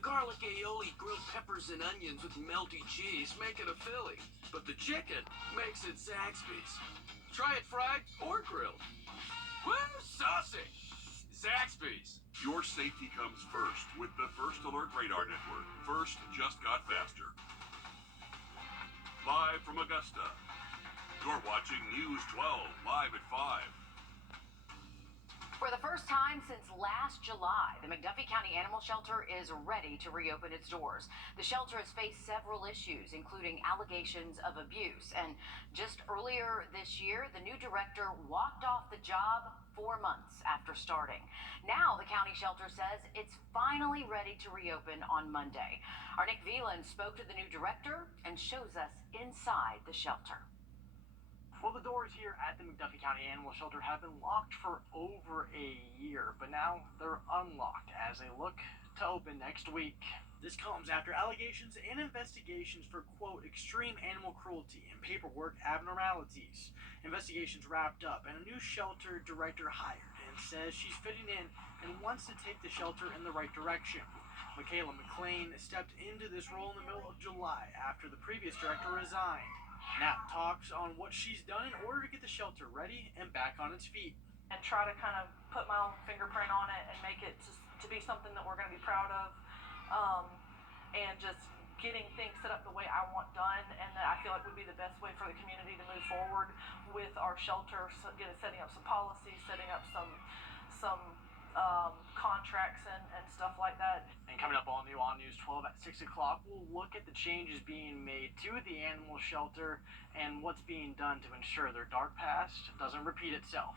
The garlic aioli, grilled peppers and onions with melty cheese make it a Philly, but the chicken makes it Zaxby's. Try it fried or grilled. Woo, saucy! Zaxby's. Your safety comes first with the First Alert Radar Network. First just got faster. Live from Augusta, you're watching News 12 live at 5. For the first time since last July, the McDuffie County Animal Shelter is ready to reopen its doors. The shelter has faced several issues, including allegations of abuse. And just earlier this year, the new director walked off the job 4 months after starting. Now the county shelter says it's finally ready to reopen on Monday. Our Nick Veland spoke to the new director and shows us inside the shelter. Well, the doors here at the McDuffie County Animal Shelter have been locked for over a year, but now they're unlocked as they look to open next week. This comes after allegations and investigations for, quote, extreme animal cruelty and paperwork abnormalities. Investigations wrapped up and a new shelter director hired and says she's fitting in and wants to take the shelter in the right direction. Michaela McLean stepped into this role in the middle of July after the previous director resigned. Nat talks on what she's done in order to get the shelter ready and back on its feet. And try to kind of put my own fingerprint on it and make it to be something that we're going to be proud of, and just getting things set up the way I want done, and that I feel like would be the best way for the community to move forward with our shelter, so setting up some policies, setting up some contracts and stuff like that. And coming up all new on News 12 at 6 o'clock, we'll look at the changes being made to the animal shelter and what's being done to ensure their dark past doesn't repeat itself.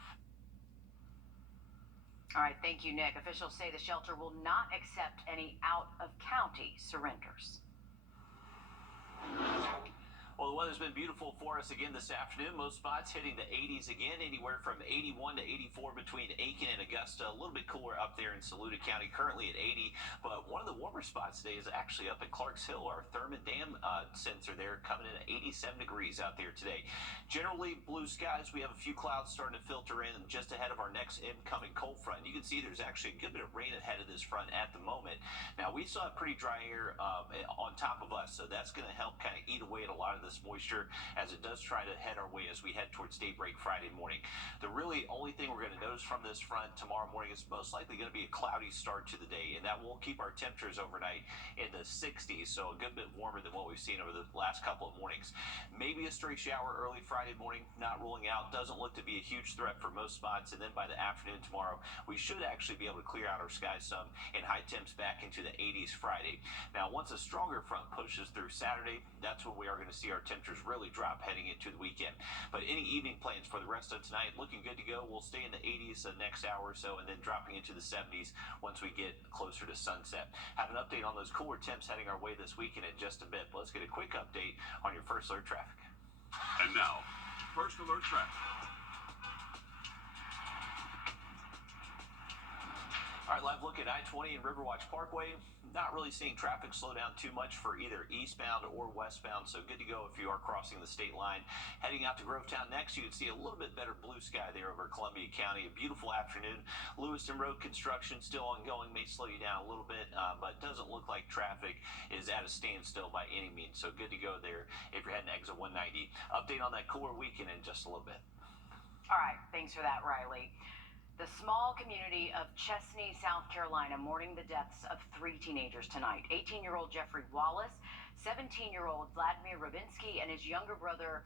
All right, thank you, Nick. Officials say the shelter will not accept any out-of-county surrenders. Well, the weather's been beautiful for us again this afternoon. Most spots hitting the 80s again, anywhere from 81 to 84 between Aiken and Augusta. A little bit cooler up there in Saluda County, currently at 80. But one of the warmer spots today is actually up at Clarks Hill. Our Thurman Dam sensor there coming in at 87 degrees out there today. Generally blue skies. We have a few clouds starting to filter in just ahead of our next incoming cold front. You can see there's actually a good bit of rain ahead of this front at the moment. Now, we saw a pretty dry air on top of us, so that's going to help kind of eat away at a lot of this moisture as it does try to head our way as we head towards daybreak Friday morning. The really only thing we're going to notice from this front tomorrow morning is most likely going to be a cloudy start to the day, and that will keep our temperatures overnight in the 60s, so a good bit warmer than what we've seen over the last couple of mornings. Maybe a stray shower early Friday morning, not ruling out. Doesn't look to be a huge threat for most spots, and then by the afternoon tomorrow, we should actually be able to clear out our skies some and high temps back into the 80s Friday. Now, once a stronger front pushes through Saturday, that's when we are going to see our temperatures really drop heading into the weekend. But any evening plans for the rest of tonight looking good to go. We'll stay in the 80s the next hour or so and then dropping into the 70s once we get closer to sunset. Have an update on those cooler temps heading our way this weekend in just a bit. But let's get a quick update on your First Alert traffic. And now, First Alert traffic. All right, live look at I-20 and Riverwatch Parkway. Not really seeing traffic slow down too much for either eastbound or westbound, so good to go if you are crossing the state line. Heading out to Grovetown next, you can see a little bit better blue sky there over Columbia County. A beautiful afternoon. Lewiston Road construction still ongoing, may slow you down a little bit, but doesn't look like traffic is at a standstill by any means, so good to go there if you're heading exit 190. Update on that cooler weekend in just a little bit. All right, thanks for that, Riley. The small community of Chesney, South Carolina, mourning the deaths of 3 teenagers tonight. 18-year-old Jeffrey Wallace, 17-year-old Vladimir Rabinsky, and his younger brother,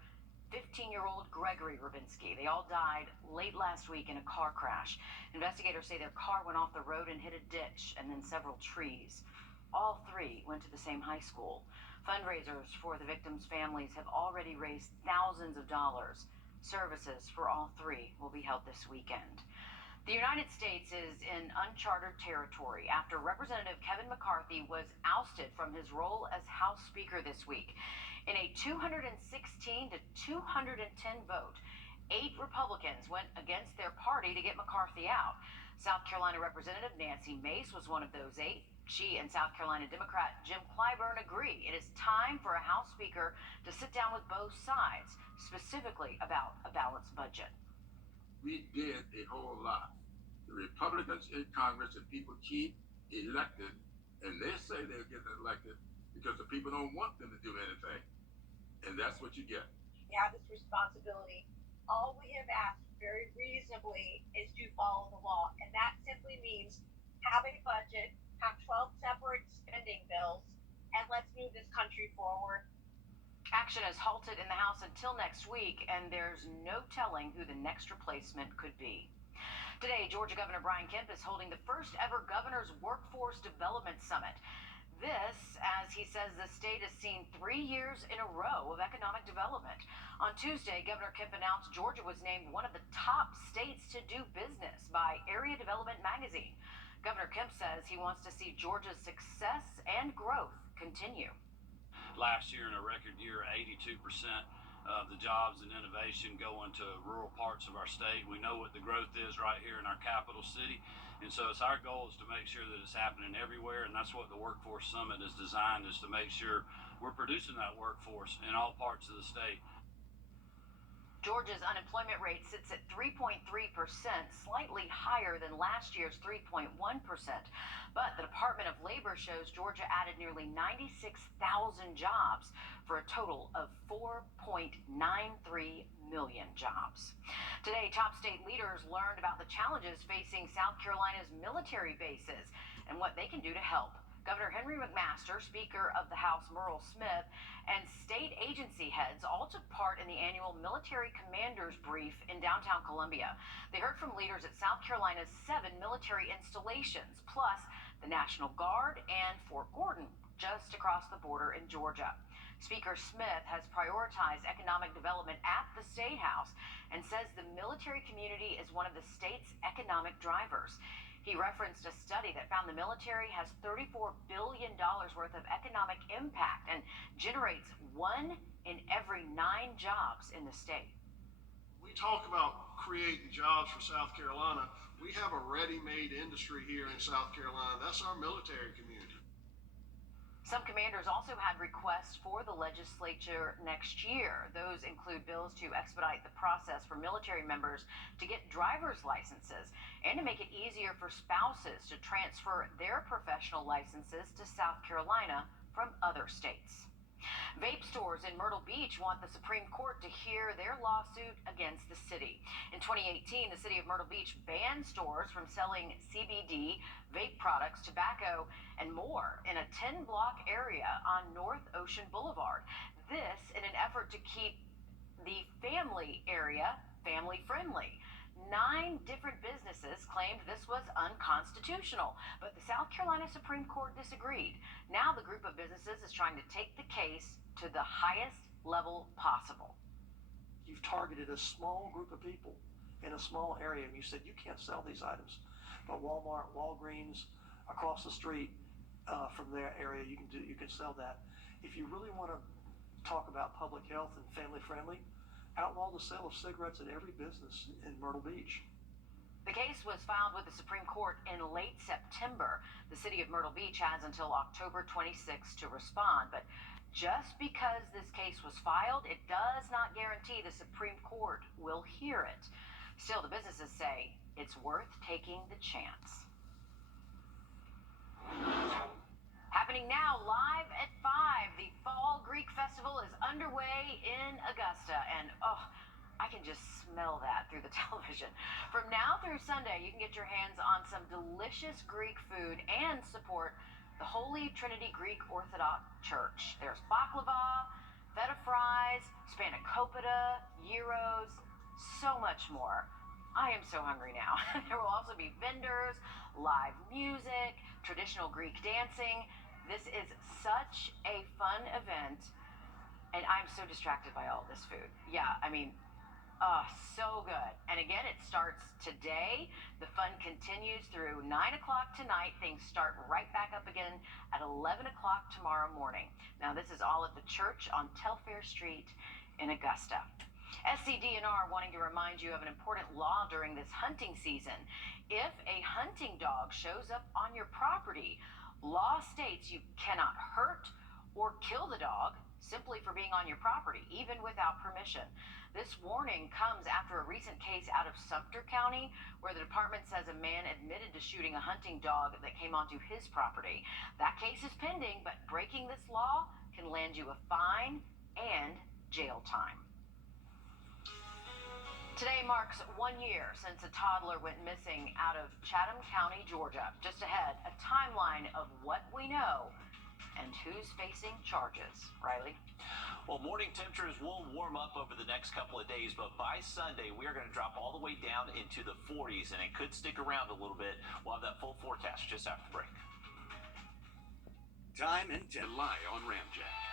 15-year-old Gregory Rabinsky. They all died late last week in a car crash. Investigators say their car went off the road and hit a ditch and then several trees. All 3 went to the same high school. Fundraisers for the victims' families have already raised thousands of dollars. Services for all 3 will be held this weekend. The United States is in uncharted territory after Representative Kevin McCarthy was ousted from his role as House Speaker this week. In a 216 to 210 vote, 8 Republicans went against their party to get McCarthy out. South Carolina Representative Nancy Mace was one of those 8. She and South Carolina Democrat Jim Clyburn agree it is time for a House Speaker to sit down with both sides, specifically about a balanced budget. We did a whole lot. The Republicans in Congress and people keep elected And they say they're getting elected because the people don't want them to do anything. And that's what you get. We have this responsibility. All we have asked very reasonably is to follow the law. And that simply means have a budget, have 12 separate spending bills, and let's move this country forward. Action is halted in the House until next week, and there's no telling who the next replacement could be. Today, Georgia Governor Brian Kemp is holding the first ever Governor's Workforce Development Summit. This, as he says, the state has seen 3 years in a row of economic development. On Tuesday, Governor Kemp announced Georgia was named one of the top states to do business by Area Development Magazine. Governor Kemp says he wants to see Georgia's success and growth continue. Last year, in a record year, 82% of the jobs and innovation go into rural parts of our state. We know what the growth is right here in our capital city. And so it's our goal is to make sure that it's happening everywhere, and that's what the Workforce Summit is designed, is to make sure we're producing that workforce in all parts of the state. Georgia's unemployment rate sits at 3.3%, slightly higher than last year's 3.1%. But the Department of Labor shows Georgia added nearly 96,000 jobs for a total of 4.93 million jobs. Today, top state leaders learned about the challenges facing South Carolina's military bases and what they can do to help. Governor Henry McMaster, Speaker of the House Merle Smith, and state agency heads all took part in the annual Military Commanders Brief in downtown Columbia. They heard from leaders at South Carolina's 7 military installations, plus the National Guard and Fort Gordon, just across the border in Georgia. Speaker Smith has prioritized economic development at the State House and says the military community is one of the state's economic drivers. He referenced a study that found the military has $34 billion worth of economic impact and generates 1 in every 9 jobs in the state. We talk about creating jobs for South Carolina. We have a ready-made industry here in South Carolina. That's our military community. Some commanders also had requests for the legislature next year. Those include bills to expedite the process for military members to get driver's licenses and to make it easier for spouses to transfer their professional licenses to South Carolina from other states. Vape stores in Myrtle Beach want the Supreme Court to hear their lawsuit against the city. In 2018, the city of Myrtle Beach banned stores from selling CBD, vape products, tobacco, and more in a 10-block area on North Ocean Boulevard. This in an effort to keep the family area family-friendly. 9 different businesses claimed this was unconstitutional, but the South Carolina Supreme Court disagreed. Now the group of businesses is trying to take the case to the highest level possible. You've targeted a small group of people in a small area, and you said you can't sell these items. But Walmart, Walgreens, across the street from their area, you can sell that. If you really want to talk about public health and family friendly, outlaw the sale of cigarettes in every business in Myrtle Beach. The case was filed with the Supreme Court in late September. The city of Myrtle Beach has until October 26th to respond, but just because this case was filed, it does not guarantee the Supreme Court will hear it. Still, the businesses say it's worth taking the chance. Happening now, live at 5, the Fall Greek Festival is underway in Augusta, and I can just smell that through the television. From now through Sunday, you can get your hands on some delicious Greek food and support the Holy Trinity Greek Orthodox Church. There's baklava, feta fries, spanakopita, gyros, so much more. I am so hungry now. There will also be vendors, live music, traditional Greek dancing. This is such a fun event, and I'm so distracted by all this food. Yeah, I mean, so good. And again, it starts today. The fun continues through 9 o'clock tonight. Things start right back up again at 11 o'clock tomorrow morning. Now, this is all at the church on Telfair Street in Augusta. SCDNR wanting to remind you of an important law during this hunting season. If a hunting dog shows up on your property, law states you cannot hurt or kill the dog simply for being on your property, even without permission. This warning comes after a recent case out of Sumter County where the department says a man admitted to shooting a hunting dog that came onto his property. That case is pending, but breaking this law can land you a fine and jail time. Today marks 1 year since a toddler went missing out of Chatham County, Georgia. Just ahead, a timeline of what we know and who's facing charges. Riley? Well, morning temperatures will warm up over the next couple of days, but by Sunday, we are going to drop all the way down into the 40s, and it could stick around a little bit. We'll have that full forecast just after the break. Time and lie on Ramjack.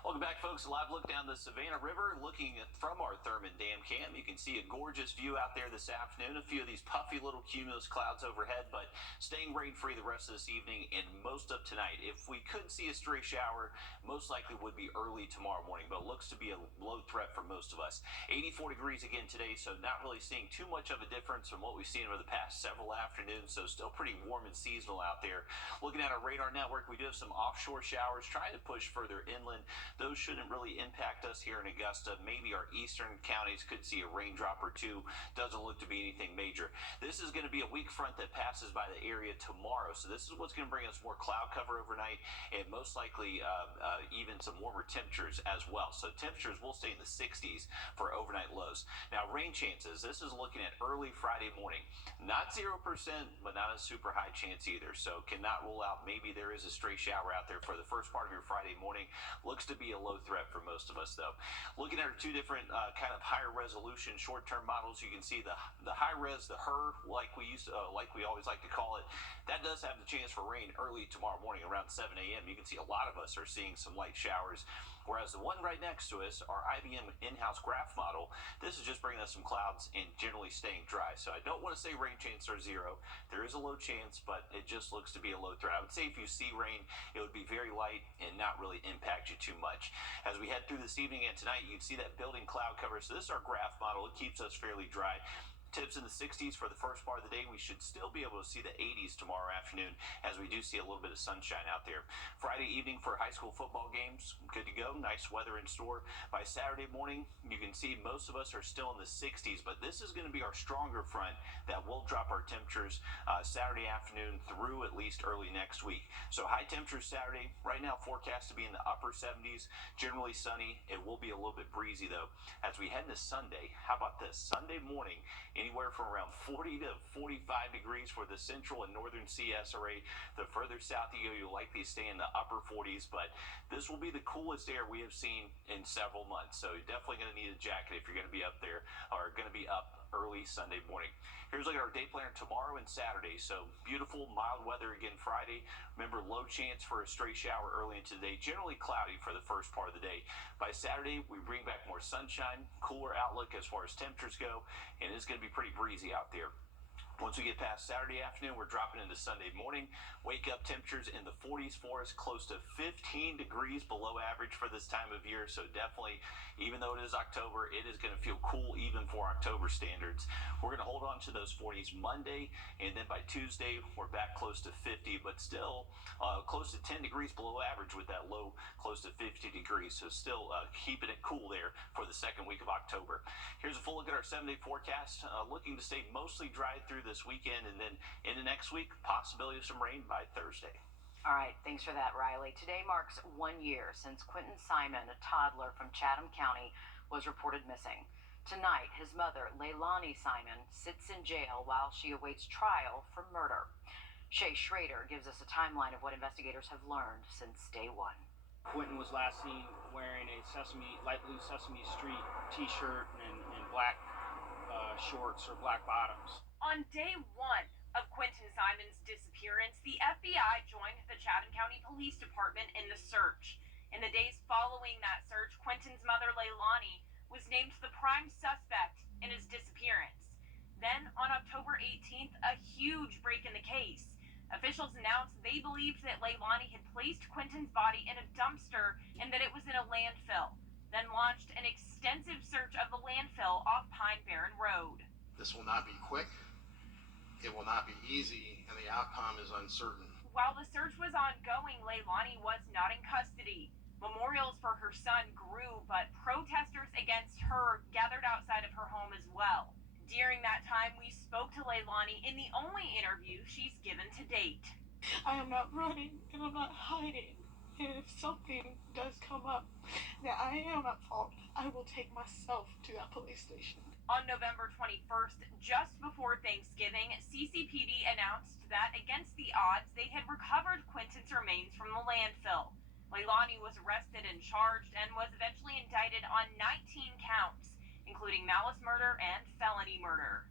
Welcome back, folks. A live look down the Savannah River, looking from our Thurman Dam cam. You can see a gorgeous view out there this afternoon. A few of these puffy little cumulus clouds overhead, but staying rain-free the rest of this evening and most of tonight. If we could see a stray shower, most likely would be early tomorrow morning, but it looks to be a low threat for most of us. 84 degrees again today, so not really seeing too much of a difference from what we've seen over the past several afternoons, so still pretty warm and seasonal out there. Looking at our radar network, we do have some offshore showers trying to push further inland. Those shouldn't really impact us here in Augusta. Maybe our eastern counties could see a raindrop or two. Doesn't look to be anything major. This is going to be a weak front that passes by the area tomorrow. So this is what's going to bring us more cloud cover overnight and most likely even some warmer temperatures as well. So temperatures will stay in the 60s for overnight lows. Now rain chances. This is looking at early Friday morning. Not 0%, but not a super high chance either. So cannot rule out maybe there is a stray shower out there for the first part of your Friday morning. Looks to be a low threat for most of us, though. Looking at our two different kind of higher resolution short-term models, you can see the high res, the HER, like we always like to call it. That does have the chance for rain early tomorrow morning around 7 a.m. You can see a lot of us are seeing some light showers. Whereas the one right next to us, our IBM in-house graph model, this is just bringing us some clouds and generally staying dry. So I don't want to say rain chances are 0. There is a low chance, but it just looks to be a low threat. I would say if you see rain, it would be very light and not really impact you too much. As we head through this evening and tonight, you can see that building cloud cover. So this is our graph model. It keeps us fairly dry. Tips in the 60s for the first part of the day. We should still be able to see the 80s tomorrow afternoon as we do see a little bit of sunshine out there. Friday evening for high school football games, good to go. Nice weather in store. By Saturday morning, you can see most of us are still in the 60s, but this is going to be our stronger front that will drop our temperatures Saturday afternoon through at least early next week. So high temperatures Saturday. Right now forecast to be in the upper 70s, generally sunny. It will be a little bit breezy though. As we head into Sunday, how about this? Sunday morning, anywhere from around 40 to 45 degrees for the central and northern CSRA. The further south you go, you'll likely stay in the upper 40s, but this will be the coolest air we have seen in several months. So you're definitely going to need a jacket if you're going to be up there or going to be up early Sunday morning. Here's a look at our day planner tomorrow and Saturday. So beautiful, mild weather again Friday. Remember, low chance for a stray shower early into the day. Generally cloudy for the first part of the day. By Saturday, we bring back more sunshine, cooler outlook as far as temperatures go, and it's going to be pretty breezy out there. Once we get past Saturday afternoon, we're dropping into Sunday morning. Wake up temperatures in the 40s for us, close to 15 degrees below average for this time of year. So definitely, even though it is October, it is going to feel cool even for October standards. We're going to hold on to those 40s Monday, and then by Tuesday, we're back close to 50, but still close to 10 degrees below average with that low close to 50 degrees. So still keeping it cool there for the second week of October. Here's a full look at our 7-day forecast. Looking to stay mostly dry through this weekend, and then into next week, possibility of some rain by Thursday. All right, thanks for that, Riley. Today marks 1 year since Quentin Simon, a toddler from Chatham County, was reported missing. Tonight, his mother, Leilani Simon, sits in jail while she awaits trial for murder. Shay Schrader gives us a timeline of what investigators have learned since day one. Quentin was last seen wearing a light blue Sesame Street t-shirt and black shorts or black bottoms. On day one of Quentin Simon's disappearance, the FBI joined the Chatham County Police Department in the search. In the days following that search, Quentin's mother, Leilani, was named the prime suspect in his disappearance. Then, on October 18th, a huge break in the case. Officials announced they believed that Leilani had placed Quentin's body in a dumpster and that it was in a landfill, then launched an extensive search of the landfill off Pine Barren Road. This will not be quick, it will not be easy, and the outcome is uncertain. While the search was ongoing, Leilani was not in custody. Memorials for her son grew, but protesters against her gathered outside of her home as well. During that time, we spoke to Leilani in the only interview she's given to date. I am not running and I'm not hiding. And if something does come up that I am at fault, I will take myself to that police station. On November 21st, just before Thanksgiving, CCPD announced that against the odds, they had recovered Quentin's remains from the landfill. Leilani was arrested and charged and was eventually indicted on 19 counts, including malice murder and felony murder.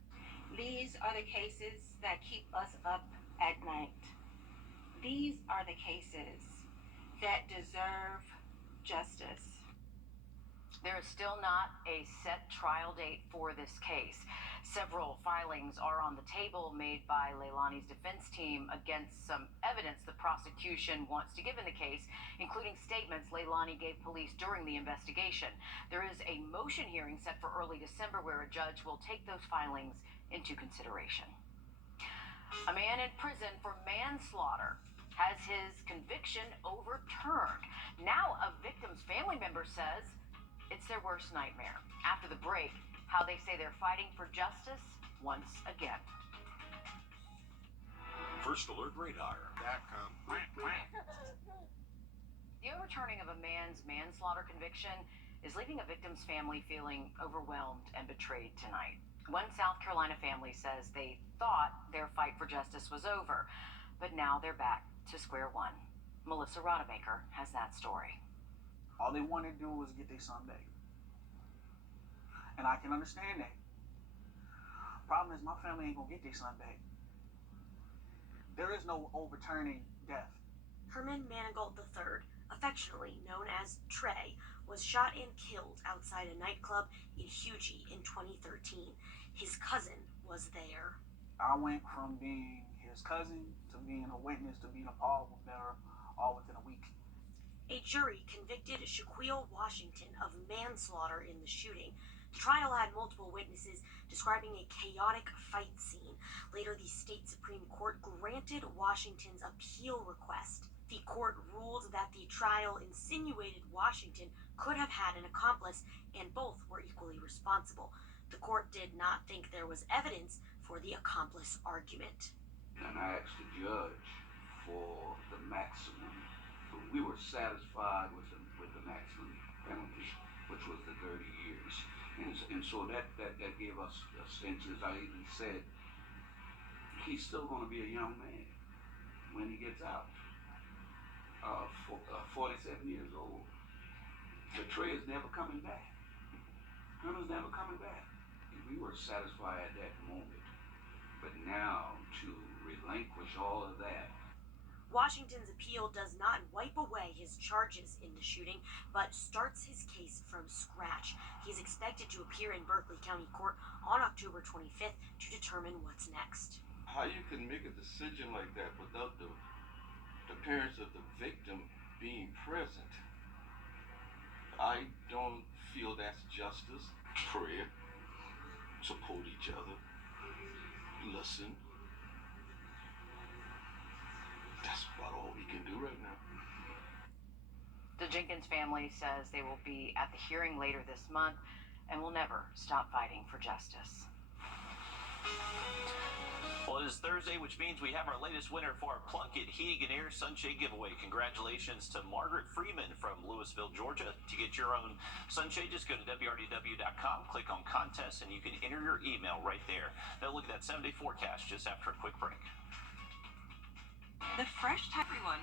These are the cases that keep us up at night. These are the cases that deserve justice. There is still not a set trial date for this case. Several filings are on the table made by Leilani's defense team against some evidence the prosecution wants to give in the case, including statements Leilani gave police during the investigation. There is a motion hearing set for early December where a judge will take those filings into consideration. A man in prison for manslaughter has his conviction overturned. Now a victim's family member says it's their worst nightmare. After the break, how they say they're fighting for justice once again. First Alert Radar. The overturning of a man's manslaughter conviction is leaving a victim's family feeling overwhelmed and betrayed tonight. One South Carolina family says they thought their fight for justice was over, but now they're back to square one. Melissa Rodemaker has that story. All they wanted to do was get their son back. And I can understand that. Problem is, my family ain't gonna get their son back. There is no overturning death. Herman Manigault III, affectionately known as Trey, was shot and killed outside a nightclub in Hugie in 2013. His cousin was there. I went from being his cousin to being a witness to being a pallbearer all within a week. A jury convicted Shaquille Washington of manslaughter in the shooting. The trial had multiple witnesses describing a chaotic fight scene. Later, the state Supreme Court granted Washington's appeal request. The court ruled that the trial insinuated Washington could have had an accomplice and both were equally responsible. The court did not think there was evidence for the accomplice argument. And I asked the judge for the maximum. We were satisfied with the maximum penalty, which was the 30 years. And so that gave us a sense, as I even said, he's still going to be a young man when he gets out. 47 years old. The Trey is never coming back. Herman's never coming back. And we were satisfied at that moment. But now to relinquish all of that. Washington's appeal does not wipe away his charges in the shooting, but starts his case from scratch. He's expected to appear in Berkeley County Court on October 25th to determine what's next. How you can make a decision like that without the parents of the victim being present? I don't feel that's justice. Prayer, support each other, listen. That's about all we can do right now. The Jenkins family says they will be at the hearing later this month and will never stop fighting for justice. Well, it is Thursday, which means we have our latest winner for our Plunkett Heating and Air Sunshade giveaway. Congratulations to Margaret Freeman from Louisville, Georgia. To get your own sunshade, just go to WRDW.com, click on contest, and you can enter your email right there. Now look at that 7-day forecast just after a quick break. The fresh type everyone.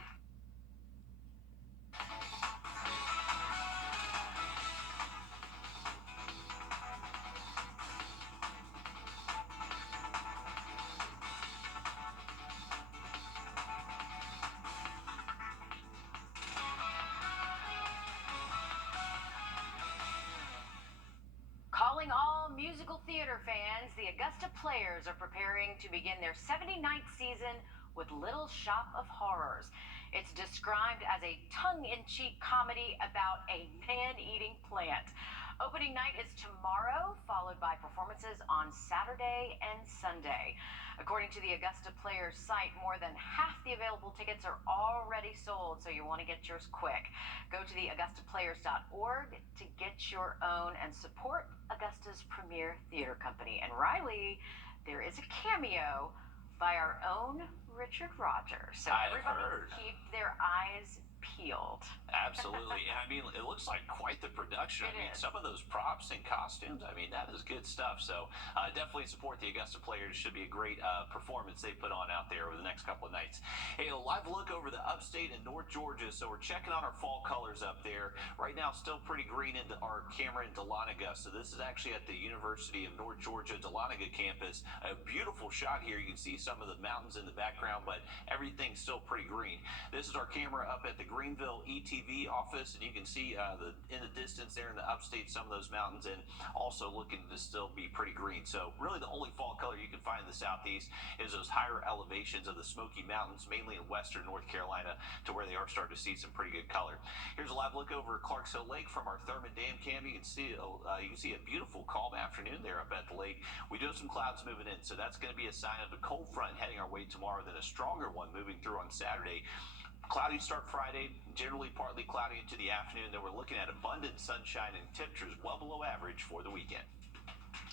Calling all musical theater fans, the Augusta Players are preparing to begin their 79th season with Little Shop of Horrors. It's described as a tongue-in-cheek comedy about a man-eating plant. Opening night is tomorrow, followed by performances on Saturday and Sunday. According to the Augusta Players site, more than half the available tickets are already sold, so you want to get yours quick. Go to the AugustaPlayers.org to get your own and support Augusta's premier theater company. And Riley, there is a cameo by our own Richard Rogers. So everybody keep their eyes peeled. Absolutely. And I mean, it looks like quite the production. Some of those props and costumes, I mean, that is good stuff. So definitely support the Augusta Players. Should be a great performance they put on out there over the next couple of nights. Hey, a live look over the upstate and North Georgia. So we're checking on our fall colors up there. Right now, still pretty green into our camera in Dahlonega. So this is actually at the University of North Georgia Dahlonega campus. A beautiful shot here. You can see some of the mountains in the background, but everything's still pretty green. This is our camera up at the Greenville ETV office, and you can see in the distance there in the upstate some of those mountains, and also looking to still be pretty green. So really the only fall color you can find in the southeast is those higher elevations of the Smoky Mountains, mainly in western North Carolina, to where they are starting to see some pretty good color. Here's a live look over Clarks Hill Lake from our Thurman Dam cam. You can see a beautiful calm afternoon there up at the lake. We do have some clouds moving in, so that's going to be a sign of a cold front heading our way tomorrow, then a stronger one moving through on Saturday. Cloudy start Friday, generally partly cloudy into the afternoon. Then we're looking at abundant sunshine and temperatures well below average for the weekend.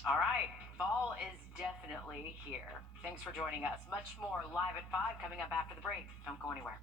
All right, fall is definitely here. Thanks for joining us. Much more live at 5 coming up after the break. Don't go anywhere.